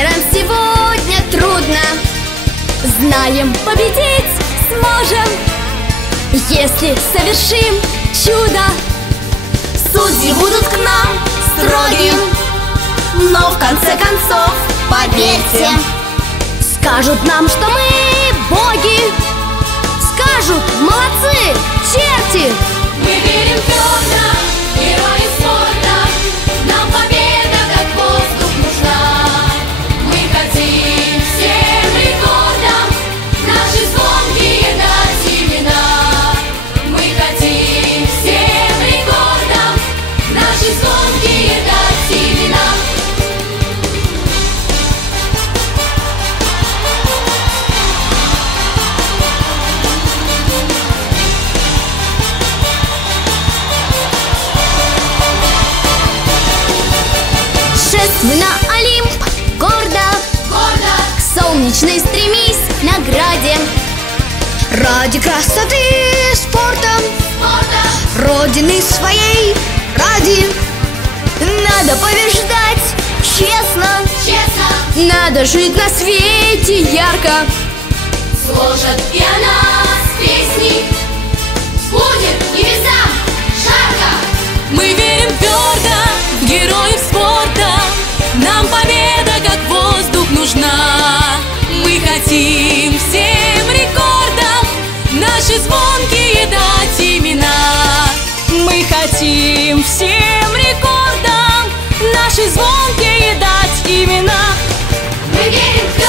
лидерам сегодня трудно. Знаем, победить сможем, если совершим чудо. Судьи будут к нам строгим, но в конце концов, поверьте, скажут нам, что мы боги, скажут: молодцы, черти! Мы верим твердо, герои спорта, нам победа как воздух нужна. Мы хотим всем рекордам наши звонкие дать имена. Мы хотим всем рекордам наши звонкие дать имена. Шествуй на Олимп, гордо, Гордо, к солнечной стремись награде. Ради красоты спорта, спорта, родины своей ради. Надо побеждать честно, честно, надо жить на свете ярко. сложат и о нас песни, будет небесам жарко. Мы верим твердо в героев спорта, нам победа как воздух нужна. Мы хотим всем рекордам наши звонкие дать имена. Мы хотим всем рекордам наши звонкие дать имена. Мы верим в